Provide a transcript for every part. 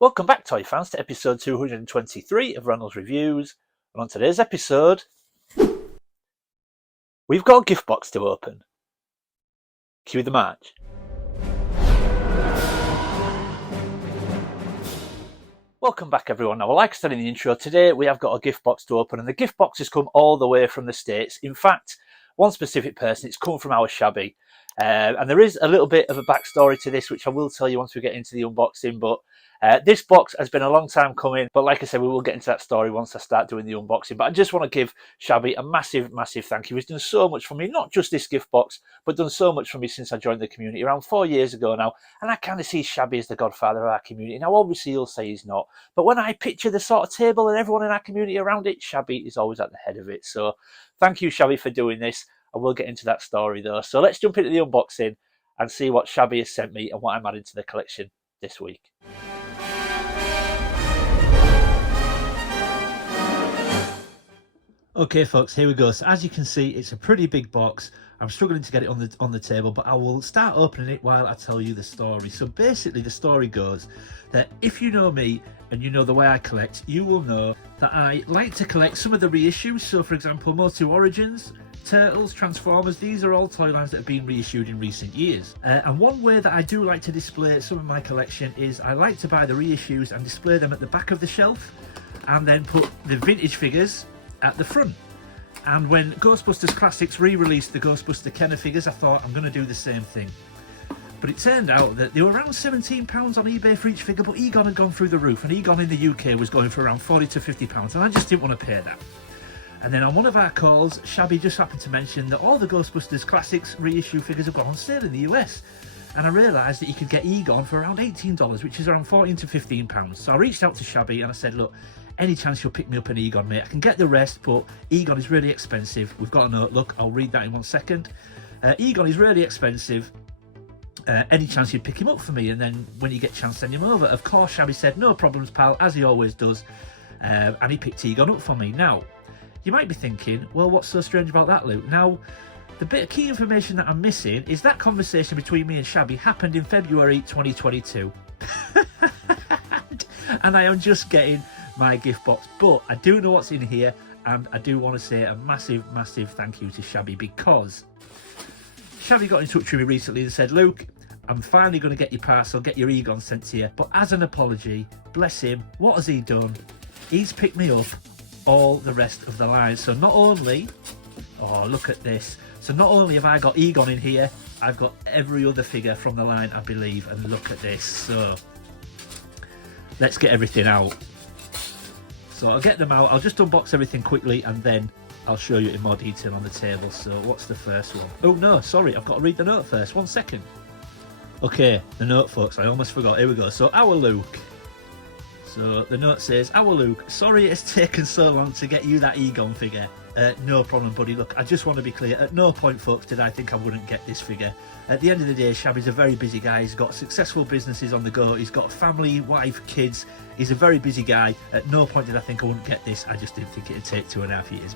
Welcome back, toy fans, to episode 223 of Ronald's Reviews. And on today's episode, we've got a gift box to open. Cue the march. Welcome back, everyone. Now, like I said in the intro, today we have got a gift box to open, and the gift box has come all the way from the States. In fact, one specific person, it's come from our Shabby. And there is a little bit of a backstory to this, which I will tell you once we get into the unboxing, but this box has been a long time coming, but like I said, we will get into that story once I start doing the unboxing. But I just want to give Shabby a massive thank you. He's done so much for me, not just this gift box, but done so much for me since I joined the community around 4 years ago now. And I kind of see Shabby as the godfather of our community. Now, obviously, he'll say he's not, but when I picture the sort of table and everyone in our community around it, Shabby is always at the head of it. So thank you, Shabby, for doing this. I will get into that story, though. So let's jump into the unboxing and see what Shabby has sent me and what I'm adding to the collection this week. Okay, folks, here we go. So as you can see, it's a pretty big box. I'm struggling to get it on the table, but I will start opening it while I tell you the story. So basically, the story goes that if you know me and you know the way I collect, you will know that I like to collect some of the reissues. So, for example, Motu Origins, Turtles, Transformers, these are all toy lines that have been reissued in recent years. And one way that I do like to display some of my collection is I like to buy the reissues and display them at the back of the shelf, and then put the vintage figures at the front. And when Ghostbusters Classics re-released the Ghostbuster Kenner figures, I thought I'm going to do the same thing. But it turned out that they were around £17 on eBay for each figure, but Egon had gone through the roof, and Egon in the UK was going for around £40 to £50, and I just didn't want to pay that. And then on one of our calls, Shabby just happened to mention that all the Ghostbusters Classics reissue figures have gone on sale in the US. And I realised that you could get Egon for around $18, which is around £14 to £15. So I reached out to Shabby and I said, look, any chance you'll pick me up an Egon, mate? I can get the rest, but Egon is really expensive. We've got a note, look, I'll read that in 1 second. Egon is really expensive. Any chance you'd pick him up for me? And then when you get a chance, send him over. Of course, Shabby said, no problems, pal, as he always does. And he picked Egon up for me. Now, you might be thinking, well, what's so strange about that, Luke? Now, the bit of key information that I'm missing is that conversation between me and Shabby happened in February 2022. And I am just getting my gift box, but I do know what's in here, and I do want to say a massive thank you to Shabby, because Shabby got in touch with me recently and said, Luke, I'm finally going to get your parcel, get your Egon sent to you, but as an apology, bless him, what has he done? He's picked me up all the rest of the line. So not only, oh, look at this, so not only have I got Egon in here, I've got every other figure from the line, I believe, and look at this. So let's get everything out. So I'll get them out, I'll just unbox everything quickly, and then I'll show you in more detail on the table. So what's the first one? Oh no, sorry, I've got to read the note first, 1 second. Okay, the note, folks, I almost forgot. Here we go. So our Luke. So the note says, our Luke, sorry it's taken so long to get you that Egon figure. No problem, buddy. Look, I just want to be clear. At no point, folks, did I think I wouldn't get this figure. At the end of the day, Shabby's a very busy guy. He's got successful businesses on the go. He's got a family, wife, kids. He's a very busy guy. At no point did I think I wouldn't get this. I just didn't think it'd take 2.5 years.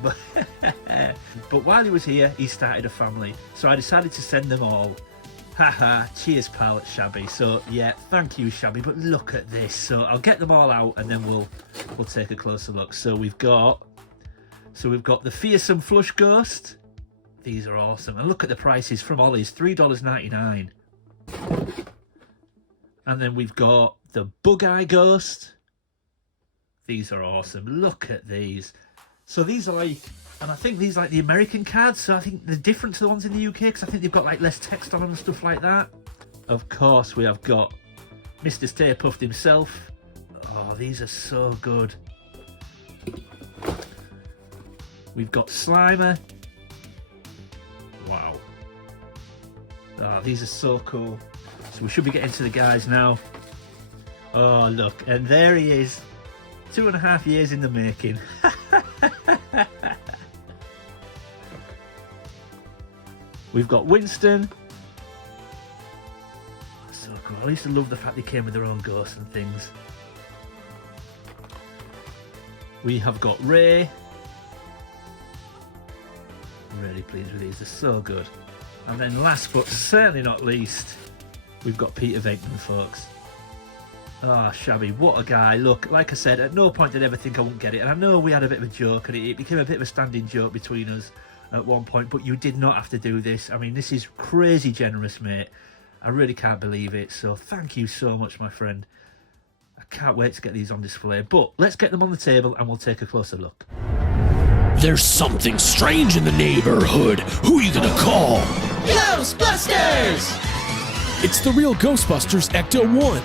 But while he was here, he started a family. So I decided to send them all. Haha, cheers, pal, Shabby. So yeah, thank you, Shabby. But look at this. So I'll get them all out and then we'll take a closer look. So we've got the Fearsome Flush Ghost. These are awesome. And look at the prices from Ollie's, $3.99. And then we've got the Bug Eye Ghost. These are awesome. Look at these. So these are like, and I think these are like the American cards, so I think they're different to the ones in the UK, because I think they've got like less text on them and stuff like that. Of course, we have got Mr. Stay Puft himself. Oh, these are so good. We've got Slimer. Wow. Oh, these are so cool. So we should be getting to the guys now. Oh, look, and there he is. 2.5 years in the making. We've got Winston. So cool. I used to love the fact they came with their own ghosts and things. We have got Ray. I'm really pleased with these, they're so good. And then last but certainly not least, we've got Peter Venkman, folks. Oh, Shabby, what a guy. Look, like I said, at no point did I ever think I wouldn't get it. And I know we had a bit of a joke, and it became a bit of a standing joke between us at one point, but you did not have to do this. I mean, this is crazy generous, mate. I really can't believe it. So thank you so much, my friend. I can't wait to get these on display. But let's get them on the table and we'll take a closer look. There's something strange in the neighborhood. Who are you gonna call? Ghostbusters! It's the real Ghostbusters Ecto 1.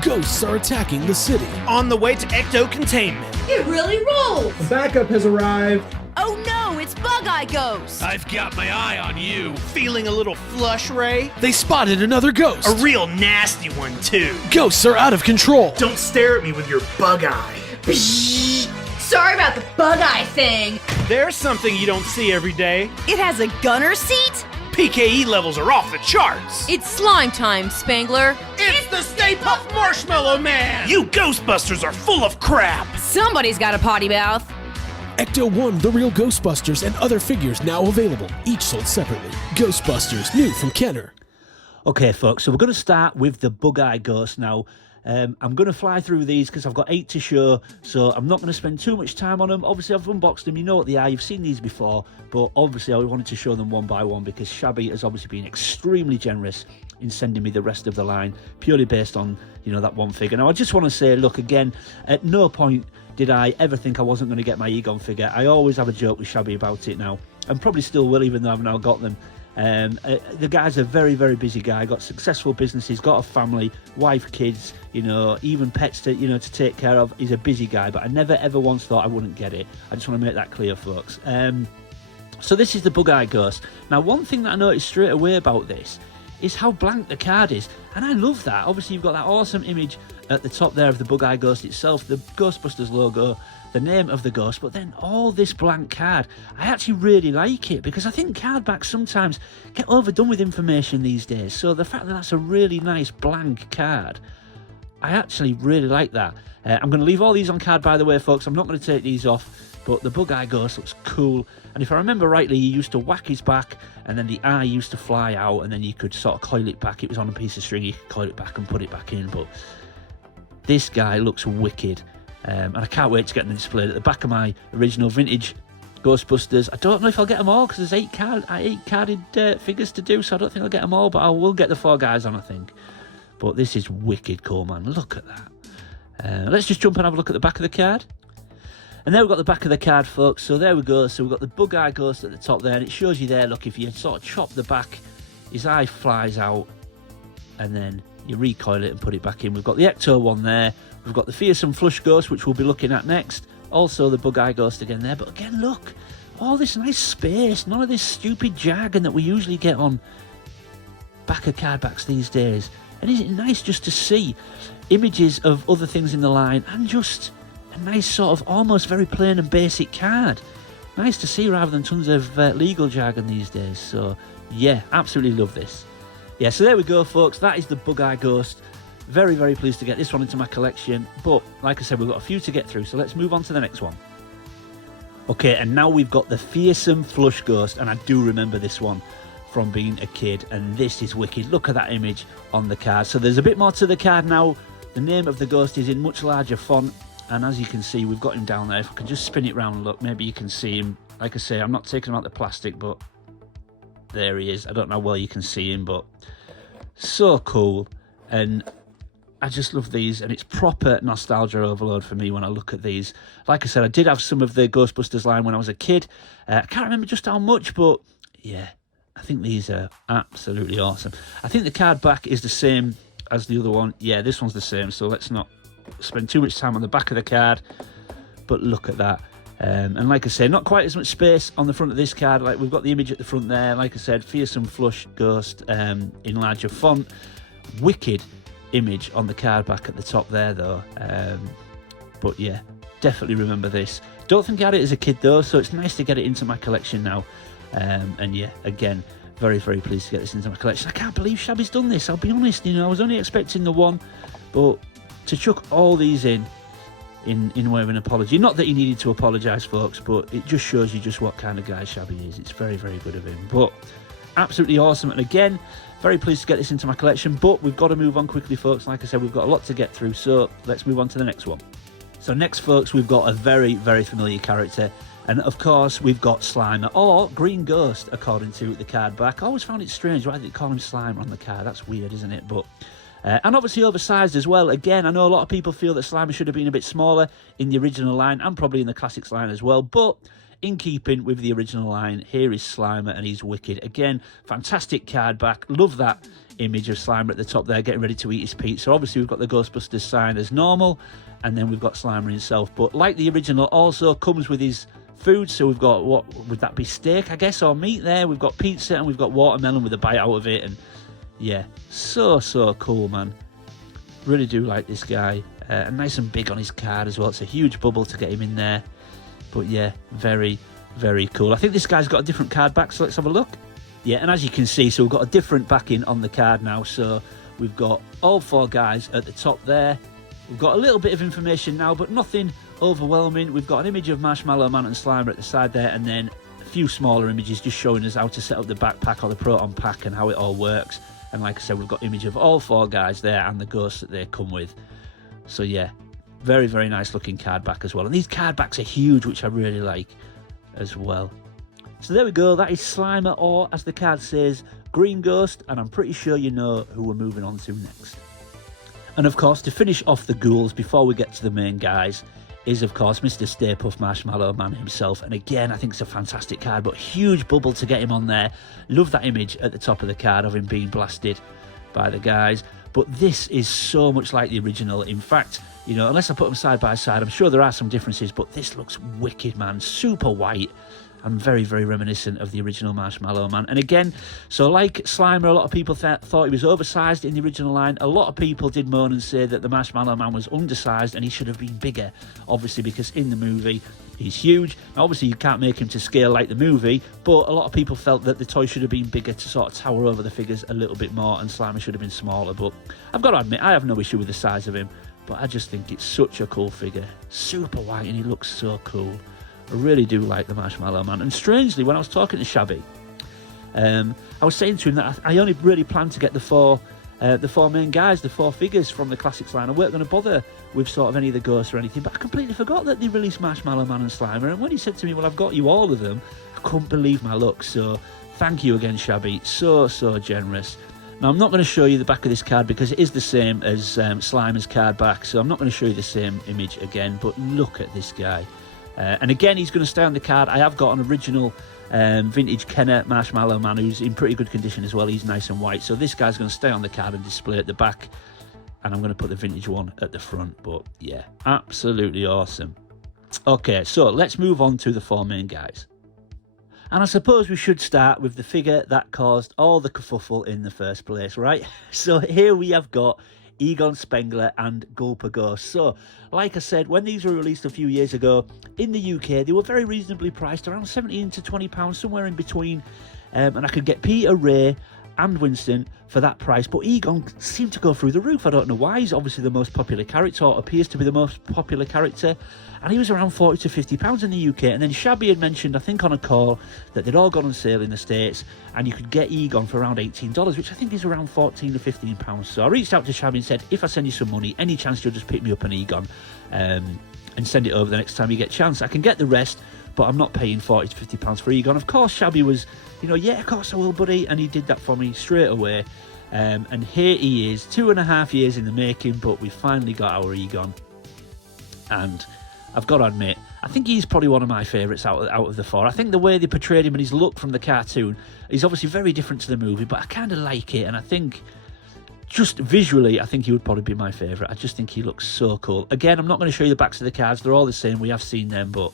Ghosts are attacking the city. On the way to ecto containment. It really rolls! Backup has arrived. Oh no, it's Bug-Eye Ghost! I've got my eye on you. Feeling a little flush, Ray? They spotted another ghost. A real nasty one, too. Ghosts are out of control. Don't stare at me with your bug eye. Sorry about the Bug-Eye thing. There's something you don't see every day. It has a gunner seat? PKE levels are off the charts. It's slime time, Spangler. It's the Stay Puft Marshmallow Man! You Ghostbusters are full of crap! Somebody's got a potty mouth. Ecto 1, the real Ghostbusters, and other figures now available, each sold separately. Ghostbusters, new from Kenner. Okay, folks, so we're going to start with the Bug-Eye Ghost now. I'm going to fly through these because I've got 8 to show, so I'm not going to spend too much time on them. Obviously, I've unboxed them, you know what they are, you've seen these before, but obviously I wanted to show them one by one because Shabby has obviously been extremely generous in sending me the rest of the line, purely based on, you know, that one figure. Now, I just want to say, look, again, at no point did I ever think I wasn't going to get my Egon figure. I always have a joke with Shabby about it now, and probably still will, even though I've now got them. The guy's a very, very busy guy, got successful businesses, got a family, wife, kids, you know, even pets to, you know, to take care of. He's a busy guy, but I never ever once thought I wouldn't get it. I just want to make that clear, folks. So this is the Bug-Eye Ghost. Now, one thing that I noticed straight away about this is how blank the card is, and I love that. Obviously, you've got that awesome image at the top there of the Bug-Eye Ghost itself, the Ghostbusters logo, the name of the ghost, but then all this blank card. I actually really like it because I think card backs sometimes get overdone with information these days. So the fact that that's a really nice blank card, I actually really like that. I'm going to leave all these on card, by the way, folks. I'm not going to take these off, but the Bug-Eye Ghost looks cool. And if I remember rightly, you used to whack his back and then the eye used to fly out and then you could sort of coil it back. It was on a piece of string, you could coil it back and put it back in. But this guy looks wicked. And I can't wait to get them displayed at the back of my original vintage Ghostbusters. I don't know if I'll get them all because there's 8 carded figures to do, so I don't think I'll get them all, but I will get the 4 guys on, I think. But this is wicked cool, man. Look at that. Let's just jump and have a look at the back of the card. And there we've got the back of the card, folks. So there we go. So we've got the Bug-Eye Ghost at the top there, and it shows you there, look, if you sort of chop the back, his eye flies out, and then you recoil it and put it back in. We've got the Ecto one there. We've got the Fearsome Flush Ghost, which we'll be looking at next. Also the Bug-Eye Ghost again there. But again, look, all this nice space. None of this stupid jargon that we usually get on back of card backs these days. And isn't it nice just to see images of other things in the line and just a nice sort of almost very plain and basic card. Nice to see rather than tons of legal jargon these days. So yeah, absolutely love this. Yeah, so there we go, folks. That is the Bug-Eye Ghost. Very, very pleased to get this one into my collection. But like I said, we've got a few to get through, so let's move on to the next one. Okay, and now we've got the Fearsome Flush Ghost, and I do remember this one from being a kid, and this is wicked. Look at that image on the card. So there's a bit more to the card now. The name of the ghost is in much larger font, and as you can see, we've got him down there. If I can just spin it round and look, maybe you can see him. Like I say, I'm not taking him out the plastic, but there he is. I don't know where you can see him, but so cool. And I just love these, and it's proper nostalgia overload for me when I look at these. Like I said, I did have some of the Ghostbusters line when I was a kid. I can't remember just how much, but yeah, I think these are absolutely awesome. I think the card back is the same as the other one. Yeah, this one's the same, so let's not spend too much time on the back of the card, but look at that. And like I say, not quite as much space on the front of this card. Like, we've got the image at the front there. Like I said, Fearsome Flush Ghost in larger font. Wicked image on the card back at the top there, though. But yeah, definitely remember this. Don't think I had it as a kid, though, so it's nice to get it into my collection now. And yeah, again, very, very pleased to get this into my collection. I can't believe Shabby's done this, I'll be honest. You know, I was only expecting the one, but to chuck all these in way of an apology. Not that he needed to apologise, folks, but it just shows you just what kind of guy Shabby is. It's very, very good of him. But absolutely awesome. And again, very pleased to get this into my collection, but we've got to move on quickly, folks. Like I said, we've got a lot to get through, so let's move on to the next one. So next, folks, we've got a very, very familiar character, and of course we've got Slimer, or Green Ghost according to the card back. I always found it strange why they call him Slimer on the card. That's weird, isn't it? But and obviously oversized as well. Again, I know a lot of people feel that Slimer should have been a bit smaller in the original line and probably in the classics line as well, but in keeping with the original line, here is Slimer, and he's wicked. Again, fantastic card back. Love that image of Slimer at the top there, getting ready to eat his pizza. Obviously, we've got the Ghostbusters sign as normal, and then we've got Slimer himself. But like the original, also comes with his food. So we've got, what would that be, steak, I guess, or meat there. We've got pizza, and we've got watermelon with a bite out of it. And yeah, so cool, man. Really do like this guy. And nice and big on his card as well. It's a huge bubble to get him in there. But yeah, very, very cool. I think this guy's got a different card back, so let's have a look. Yeah, and as you can see, so we've got a different backing on the card now. So we've got all 4 guys at the top there. We've got a little bit of information now, but nothing overwhelming. We've got an image of Marshmallow Man and Slimer at the side there, and then a few smaller images just showing us how to set up the backpack or the Proton Pack and how it all works. And like I said, we've got image of all 4 guys there and the ghosts that they come with. So yeah, very, very nice looking card back as well. And these card backs are huge, which I really like as well. So there we go. That is Slimer, or as the card says, Green Ghost. And I'm pretty sure you know who we're moving on to next. And of course, to finish off the ghouls before we get to the main guys is, of course, Mr. Stay Puft Marshmallow Man himself. And again, I think it's a fantastic card, but huge bubble to get him on there. Love that image at the top of the card of him being blasted by the guys. But this is so much like the original. In fact, you know, unless I put them side by side, I'm sure there are some differences, but this looks wicked, man. Super white and very, very reminiscent of the original Marshmallow Man. And again, so like Slimer, a lot of people thought he was oversized in the original line. A lot of people did moan and say that the Marshmallow Man was undersized and he should have been bigger, obviously, because in the movie he's huge. Now, obviously, you can't make him to scale like the movie, but a lot of people felt that the toy should have been bigger to sort of tower over the figures a little bit more, and Slimer should have been smaller. But I've got to admit, I have no issue with the size of him, but I just think it's such a cool figure. Super white, and he looks so cool. I really do like the Marshmallow Man. And strangely, when I was talking to Shabby, I was saying to him that I only really planned to get the four main guys, the 4 figures from the classics line. I weren't going to bother with sort of any of the ghosts or anything, but I completely forgot that they released Marshmallow Man and Slimer. And when he said to me, well, I've got you all of them, I couldn't believe my luck. So thank you again, Shabby. So generous. Now, I'm not going to show you the back of this card because it is the same as Slimer's card back, so I'm not going to show you the same image again, but look at this guy. And again, he's going to stay on the card. I have got an original vintage Kenner Marshmallow Man who's in pretty good condition as well. He's nice and white. So this guy's going to stay on the card and display at the back. And I'm going to put the vintage one at the front. But yeah, absolutely awesome. Okay, so let's move on to the 4 main guys. And I suppose we should start with the figure that caused all the kerfuffle in the first place, right? So here we have got Egon Spengler and Gulper Ghost. So, like I said, when these were released a few years ago in the UK, they were very reasonably priced, around £17 to £20, somewhere in between. And I could get Peter, Ray and Winston for that price, but Egon seemed to go through the roof. I don't know why. He's obviously the most popular character, or appears to be the most popular character, and he was around £40 to £50 in the UK. And then Shabby had mentioned, I think on a call, that they'd all gone on sale in the States and you could get Egon for around $18, which I think is around £14 to £15. So I reached out to Shabby and said, if I send you some money, any chance you'll just pick me up an Egon and send it over the next time you get a chance? I can get the rest, but I'm not paying £40 to £50 for Egon. Of course, Shabby was, you know, yeah, of course I will, buddy. And he did that for me straight away. And here he is, 2.5 years in the making, but we finally got our Egon. And I've got to admit, I think he's probably one of my favourites out of the 4. I think the way they portrayed him and his look from the cartoon is obviously very different to the movie, but I kind of like it. And I think, just visually, I think he would probably be my favourite. I just think he looks so cool. Again, I'm not going to show you the backs of the cards. They're all the same. We have seen them, but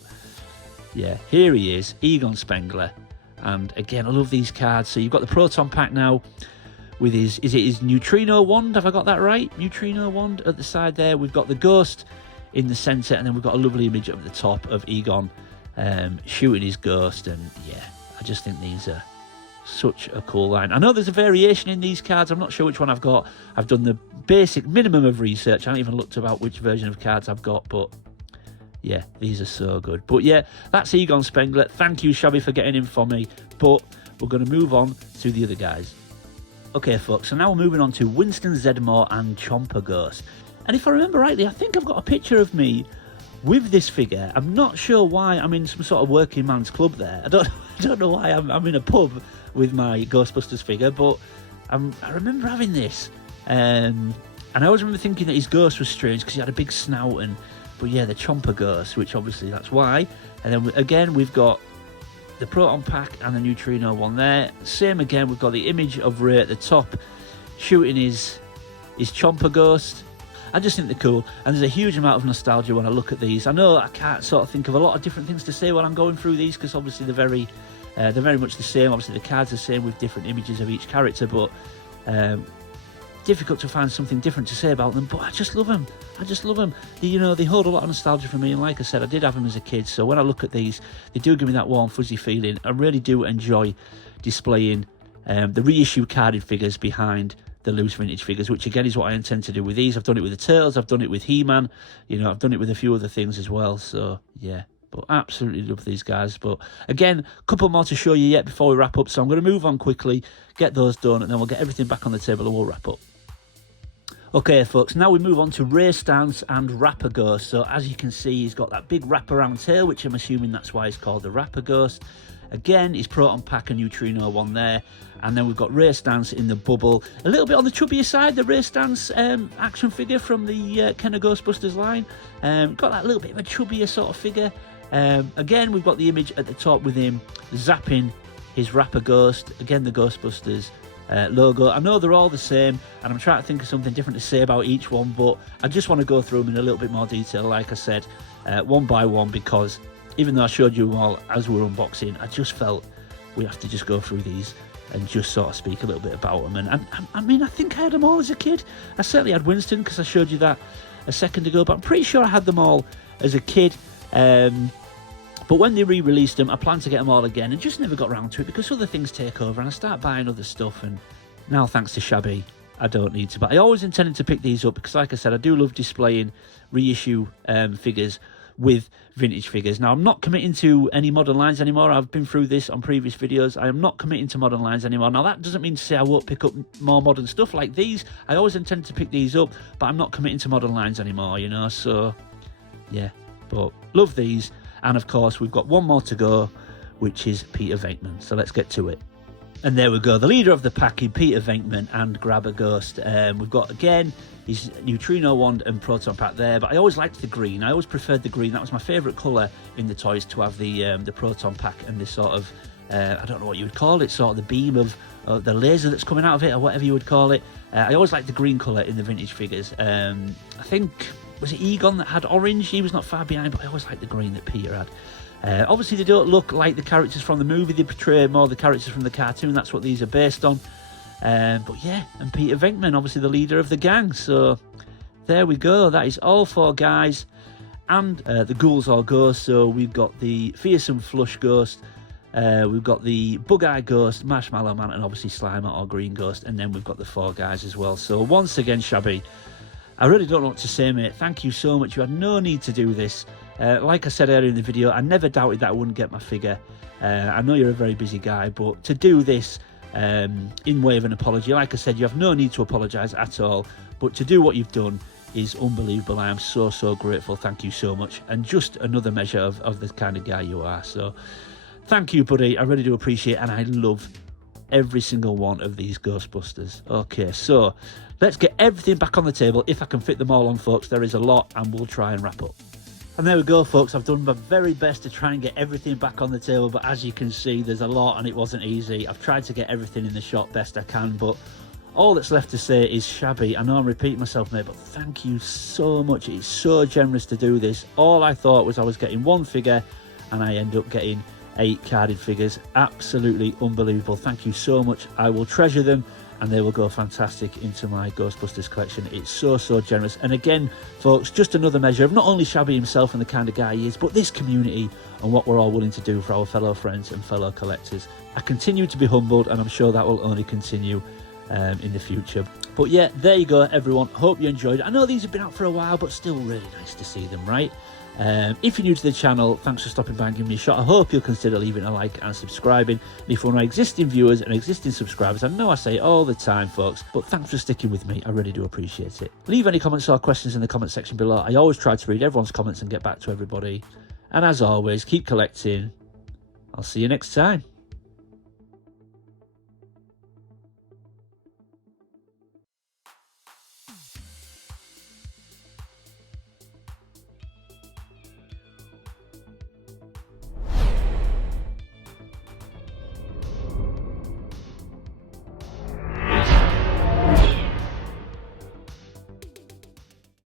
yeah, here he is, Egon Spengler. And again, I love these cards. So you've got the Proton Pack now with his, is it his Neutrino Wand? Have I got that right? Neutrino Wand at the side there. We've got the Ghost in the centre, and then we've got a lovely image at the top of Egon shooting his ghost. And yeah, I just think these are such a cool line. I know there's a variation in these cards. I'm not sure which one I've got. I've done the basic minimum of research. I haven't even looked about which version of cards I've got, but yeah, these are so good. But yeah, that's Egon Spengler. Thank you, Shabby, for getting him for me. But we're going to move on to the other guys. Okay, folks, so now we're moving on to Winston Zeddemore and Chomper Ghost. And if I remember rightly, I think I've got a picture of me with this figure. I'm not sure why I'm in some sort of working man's club there. I don't know why I'm in a pub with my Ghostbusters figure, but I remember having this. And I always remember thinking that his ghost was strange because he had a big snout. But yeah, the Chomper Ghost, which obviously that's why. And then again, we've got the Proton Pack and the Neutrino one there. Same again, we've got the image of Ray at the top shooting his Chomper Ghost. I just think they're cool, and there's a huge amount of nostalgia when I look at these. I know I can't sort of think of a lot of different things to say when I'm going through these, because obviously they're very much the same. Obviously the cards are the same with different images of each character, but difficult to find something different to say about them. But I just love them. They hold a lot of nostalgia for me, and like I said, I did have them as a kid, so when I look at these, they do give me that warm fuzzy feeling. I really do enjoy displaying the reissue carded figures behind the loose vintage figures, which again is what I intend to do with these. I've done it with the Turtles, I've done it with He-Man, I've done it with a few other things as well. So yeah, but absolutely love these guys. But again, a couple more to show you yet before we wrap up, so I'm going to move on quickly, get those done, and then we'll get everything back on the table and we'll wrap up. Okay, folks, now we move on to Ray Stance and Rapper Ghost. So as you can see, he's got that big wraparound tail, which I'm assuming that's why he's called the Rapper Ghost. Again, his Proton Pack and Neutrino one there. And then we've got Ray Stance in the bubble. A little bit on the chubbier side, the Ray Stance action figure from the Kenner Ghostbusters line. Got that little bit of a chubbier sort of figure. Again, we've got the image at the top with him zapping his Rapper Ghost. Again, the Ghostbusters logo. I know they're all the same, and I'm trying to think of something different to say about each one, but I just want to go through them in a little bit more detail, like I said, one by one, because even though I showed you them all as we were unboxing, I just felt we have to just go through these and just sort of speak a little bit about them. And I mean, I think I had them all as a kid. I certainly had Winston, because I showed you that a second ago, but I'm pretty sure I had them all as a kid. But when they re-released them, I planned to get them all again and just never got around to it because other things take over and I start buying other stuff. And now, thanks to Shabby, I don't need to. But I always intended to pick these up because, like I said, I do love displaying reissue figures with vintage figures. Now, I'm not committing to any modern lines anymore. I've been through this on previous videos. I am not committing to modern lines anymore. Now, that doesn't mean to say I won't pick up more modern stuff like these. I always intend to pick these up, but I'm not committing to modern lines anymore, So, yeah, but love these. And, of course, we've got one more to go, which is Peter Venkman. So let's get to it. And there we go, the leader of the pack in Peter Venkman and Grabber Ghost. We've got, again, his Neutrino wand and Proton Pack there, but I always liked the green. I always preferred the green. That was my favourite colour in the toys, to have the Proton Pack and this sort of, I don't know what you would call it, sort of the beam of the laser that's coming out of it, or whatever you would call it. I always liked the green colour in the vintage figures. I think, was it Egon that had orange? He was not far behind, but I always liked the green that Peter had. Obviously, they don't look like the characters from the movie. They portray more the characters from the cartoon. That's what these are based on. But yeah, and Peter Venkman, obviously the leader of the gang. So there we go. That is all four guys. And the ghouls all ghosts. So we've got the Fearsome Flush Ghost. We've got the Bug-Eye Ghost, Marshmallow Man, and obviously Slimer or Green Ghost. And then we've got the four guys as well. So once again, Shabby, I really don't know what to say, mate. Thank you so much. You had no need to do this. Like I said earlier in the video, I never doubted that I wouldn't get my figure. I know you're a very busy guy, but to do this in way of an apology, like I said, you have no need to apologise at all. But to do what you've done is unbelievable. I am so, so grateful. Thank you so much. And just another measure of the kind of guy you are. So thank you, buddy. I really do appreciate it. And I love every single one of these Ghostbusters. Okay, so let's get everything back on the table. If I can fit them all on, folks, there is a lot, and we'll try and wrap up. And there we go, folks. I've done my very best to try and get everything back on the table, but as you can see, there's a lot and it wasn't easy. I've tried to get everything in the shot best I can, but all that's left to say is, Shabby, I know I'm repeating myself, mate, but thank you so much. It's so generous to do this. All I thought was I was getting one figure, and I end up getting 8 carded figures. Absolutely unbelievable. Thank you so much. I will treasure them, and they will go fantastic into my Ghostbusters collection. It's so, so generous. And again, folks, just another measure of not only Shabby himself and the kind of guy he is, but this community and what we're all willing to do for our fellow friends and fellow collectors. I continue to be humbled, and I'm sure that will only continue in the future. But yeah, there you go, everyone. Hope you enjoyed it. I know these have been out for a while, but still really nice to see them, right? If you're new to the channel, thanks for stopping by and giving me a shot. I hope you'll consider leaving a like and subscribing. And if you're one of my existing viewers and existing subscribers, I know I say it all the time, folks, but thanks for sticking with me. I really do appreciate it. Leave any comments or questions in the comment section below. I always try to read everyone's comments and get back to everybody. And as always, keep collecting. I'll see you next time.